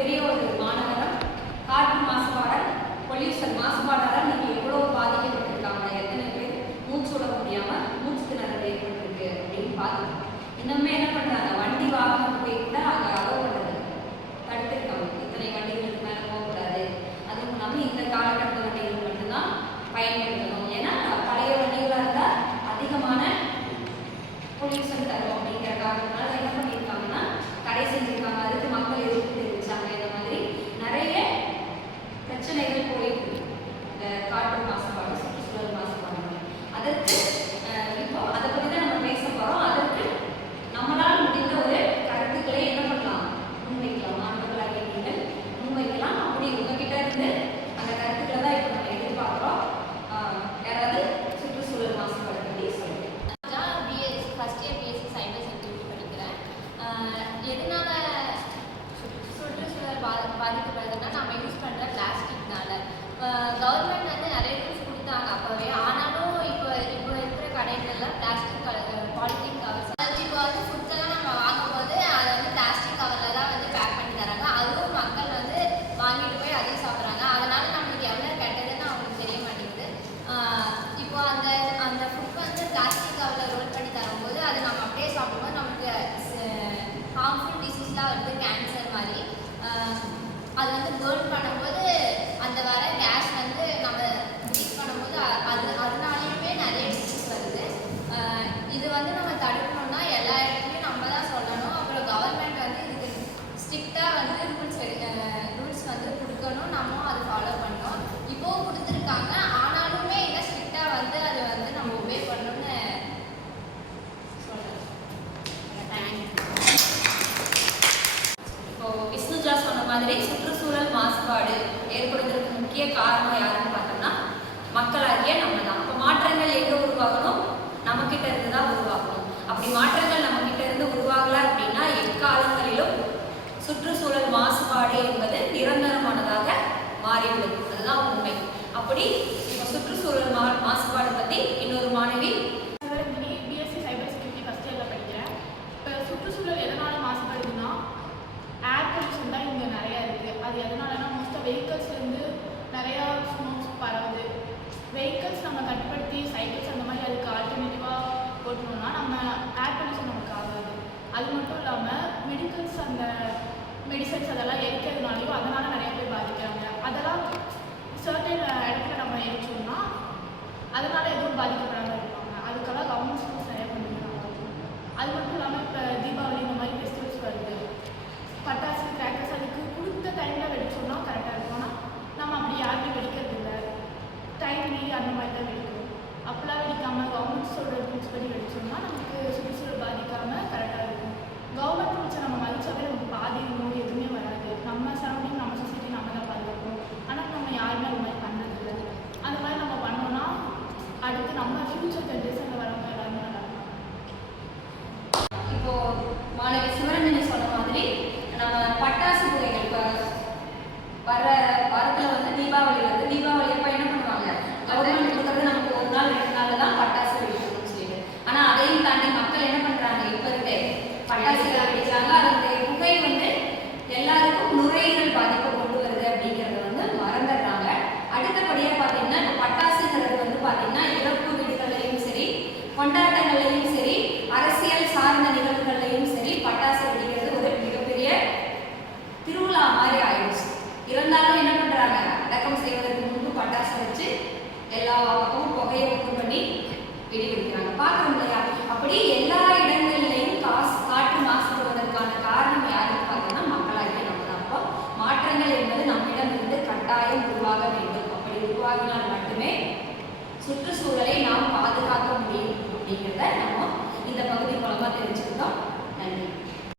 மிகப்பெரிய ஒரு மாநகரம். காற்று மாசுபாடால் பொல்யூஷன் மாசுபாடால் நீங்கள் எவ்வளோ பாதிக்கப்பட்டிருக்காங்க, எத்தனை பேர் மூச்சு விட முடியாமல் மூச்சு திணறல் ஏற்பட்டிருக்கு அப்படின்னு பார்த்துக்கோங்க. இன்னுமே என்ன பண்ணுறாங்க, வண்டி வாகனம் போய் கூட அங்கே அலோவ் பண்ணுறது தடுத்துருக்காங்க. இத்தனை வண்டிகளுக்கு மேலே போகக்கூடாது, அதுவும் இல்லாமல் இந்த காலகட்ட வண்டிகள் மட்டும்தான் பயன்படுத்தணும். ஏன்னா பழைய வண்டிகளாக இருந்தால் அதிகமான பொல்யூஷன் தரும் அப்படிங்கிற காரணத்தினால என்ன பண்ணியிருக்காங்கன்னா தடை செஞ்சுருக்காங்க. அதுக்கு மக்கள் எதிர்ப்பு தெரிவித்தாங்க. இந்த மாதிரி நிறைய பிரச்சனைகள் போயிருக்கு இந்த காற்று மாசுபாடு, சுற்றுச்சூழல் மாசுபாடு. அதற்கு இப்போ அதை பற்றி தான் நம்ம பேச போகிறோம். அதற்கு நம்மளால் முடிந்த ஒரு கருத்துக்களை என்ன பண்ணலாம், முன்வைக்கலாம். மாணவர்களாகிய நீங்கள் முன்வைக்கலாம். அப்படி உங்ககிட்ட இருந்து அந்த கருத்துக்களை தான் இப்போ நம்ம எதிர்பார்க்குறோம். யாராவது சுற்றுச்சூழல் மாசுபாடு பற்றி சொல்லுங்கள். First year BSc cyber security படிக்கிறேன். எதனால சுற்றுச்சூழல் பாதிக்கப்படுதுன்னா நம்ம யூஸ் பண்ணுற பிளாஸ்டிக்னால. கவர்மெண்ட் வந்து நிறைய ரூல்ஸ் கொடுத்தாங்க அப்போவே. ஆனாலும் இப்போ இருக்கிற கடைகளில் பிளாஸ்டிக் பாலித்தீன் கவர்ஸ், அது இப்போ வந்து ஃபுட்டெல்லாம் நம்ம வாங்கும்போது அதை வந்து பிளாஸ்டிக் கவரில் தான் வந்து பேக் பண்ணி தராங்க. அதுவும் மக்கள் வந்து வாங்கிட்டு போய் அதையும் சாப்பிட்றாங்க. அதனால நம்மளுக்கு எவ்வளோ கெட்டதுன்னு அவங்களுக்கு தெரிய மாட்டேங்குது. இப்போ அந்த ஃபுட் வந்து பிளாஸ்டிக் கவரில் ரோல் பண்ணி தரும்போது அது நம்ம அப்படியே சாப்பிடும்போது நமக்கு ஹார்ம்ஃபுல் டிசீஸ்லாம் வந்து கேன்சர் மாதிரி. அது வந்து பேர்ன் பண்ணும்போது அந்த வர கேஸ் வந்து நம்ம ப்ரீத் பண்ணும்போது அதனாலேயுமே நிறைய டிசீஸ் வருது. இது வந்து நம்ம தடுக்கணும்னா எல்லா இடத்துலையும் நம்ம தான் சொல்லணும். அப்புறம் கவர்மெண்ட் வந்து இதுக்கு ஸ்ட்ரிக்டாக வந்து ரூல்ஸ் வந்து கொடுக்கணும். நம்ம அதை ஃபாலோ பண்ணணும். இப்போவும் கொடுத்துருக்காங்க. ஆனாலுமே என்ன ஸ்ட்ரிக்டாக வந்து அதை வந்து நம்ம ஒபே பண்ணணும்னு சொல்கிறேன். இப்போ விஷ்ணுஜா சொன்ன மாதிரி சுற்றுச்சூழல் மாசுபாடு ஏற்படுவதற்கு முக்கிய காரணம் யாருன்னு பார்த்தோம்னா மக்களாகிய நம்ம தான். இப்போ மாற்றங்கள் எங்கே உருவாகணும், நம்மக்கிட்ட இருந்து தான் உருவாகணும். அப்படி மாற்றங்கள் நம்மக்கிட்ட இருந்து உருவாகலை அப்படின்னா எக்காலங்களிலும் சுற்றுச்சூழல் மாசுபாடு என்பது நிரந்தரமானதாக மாறிவிடுது. அதுதான் உண்மை. அப்படி இப்போ சுற்றுச்சூழல் மாசுபாடு பற்றி இன்னொரு மாணவி. பிஎஸ்சி சைபர் செக்யூரிட்டி ஃபர்ஸ்ட் இயரில் படிக்கிறேன். இப்போ சுற்றுச்சூழல் எதனால் மாசுபடுதுன்னா ஏர் பொல்யூஷன் தான் இங்கே நிறையா இருக்குது. அது எதனாலனா மோஸ்ட்டாக வெஹிக்கல்ஸ்லேருந்து நிறையா ஸ்மோக்ஸ் பரவுது. வெஹிக்கல்ஸ் நம்ம கட்டுப்படுத்தி சைக்கிள்ஸ் அந்த மாதிரி அதுக்கு ஆல்டர்னேட்டிவாக போட்டோம்னா நம்ம ஏர் பொல்யூஷன் நமக்கு ஆகாது. அது மட்டும் இல்லாமல் மெடிக்கல்ஸ் அந்த மெடிசன்ஸ் அதெல்லாம் எரிக்கிறதுனாலையும் அதனால் நிறைய பேர் பாதிக்கிறாங்க. அதெல்லாம் சர்டன் இடத்துல நம்ம எரிச்சோம்னா அதனால் எதுவும் பாதிக்கப்படாமல் இருப்பாங்க. அதுக்கெல்லாம் கவர்மெண்ட் ஸ்கூல்ஸ் நிறைய பண்ணிக்கிறாங்க. அது மட்டும் இல்லாமல் இப்போ தீபாவளி இந்த மாதிரி ஃபெஸ்டிவல்ஸ் வருது. பட்டாசு கிராக்கர்ஸ் அதுக்கு கொடுத்த டைமில் வெடிச்சோம்னா கரெக்டாக இருக்கும். ஆனால் நம்ம அப்படி யாருமே வெடிக்கிறது இல்லை. டைம் மீறி அந்த மாதிரி தான் வெடிக்கணும். அப்போலாம் வெடிக்காமல் கவர்மெண்ட் சொல்கிற ரூல்ஸ் படி வெடிச்சோம்னா நமக்கு சுற்றுச்சூழல் பாதிக்காமல் கரெக்டாக இருக்கும். கவர்மெண்ட் ரூல்ஸை நம்ம மதிச்சாவே நமக்கு பாதி நோய் எதுவுமே வராது. நம்ம சரௌண்டிங் நம்ம சொசைட்டி நம்ம தான் பாதுகாக்கணும். ஆனால் நம்ம யாருமே அந்த மாதிரி பண்ணுறதில்லை. அந்த மாதிரி நம்ம பண்ணோம்னா அடுத்து நம்ம ஃப்யூச்சர் ஜென்ரேஷனில் வரவங்க எல்லாருமே நல்லா இருக்கும். இப்போ மாணவி சிவரஞ்சனி சொன்ன மாதிரி நம்ம பட்டாசு புகைகள் இப்போ வர வாரத்தில் வந்து தீபாவளி வருது. தீபாவளி அப்போ என்ன பண்ணுவாங்க, கவர்மெண்ட் கொடுக்குறது நமக்கு ஒரு நாள் 2 நாள் தான் பட்டாசு வெடிக்கணும்னு சொல்லிட்டு. ஆனால் அதையும் தாண்டி மக்கள் என்ன பண்ணுறாங்க, இப்போ இருக்க பட்டாசுகள் வெடிக்கிறாங்க. அந்த புகை வந்து எல்லாருக்கும் நுரையீரல் பாதிப்பை கொண்டு வருது அப்படிங்கிறத வந்து மறந்துடுறாங்க. அடுத்தபடியாக பார்த்தீங்கன்னா இப்போ பட்டாசுங்கிறது வந்து பார்த்தீங்கன்னா இறப்பு வீடுகள்லையும் சரி, கொண்டாட்டங்கள்லையும் சரி, அரசியல் சார்ந்த நிகழ்வுகள்லையும் சரி பட்டாசு வெடிக்கிறது ஒரு மிகப்பெரிய திருவிழா மாதிரி ஆயிடுச்சு. இருந்தாலும் என்ன பண்ணுறாங்க, அடக்கம் செய்வதற்கு முன்பு பட்டாசு வச்சு எல்லா பக்கமும் புகையை உண்டு பண்ணி வெடி வெடிக்கிறாங்க. பார்க்குறோம் இல்லையா? அப்படி எல்லா இடங்கள்லையும் காற்று மாசுபடுவதற்கான காரணம் யாருன்னு பார்த்தோம்னா மக்களாகிய நம்ம தான். அப்போ மாற்றங்கள் என்பது நம்மிடம் இருந்து கட்டாயம் உருவாக வேண்டும். அப்படி உருவாகினால் மட்டுமே சுற்றுச்சூழலை நாம் பாதுகாக்க முடியும்.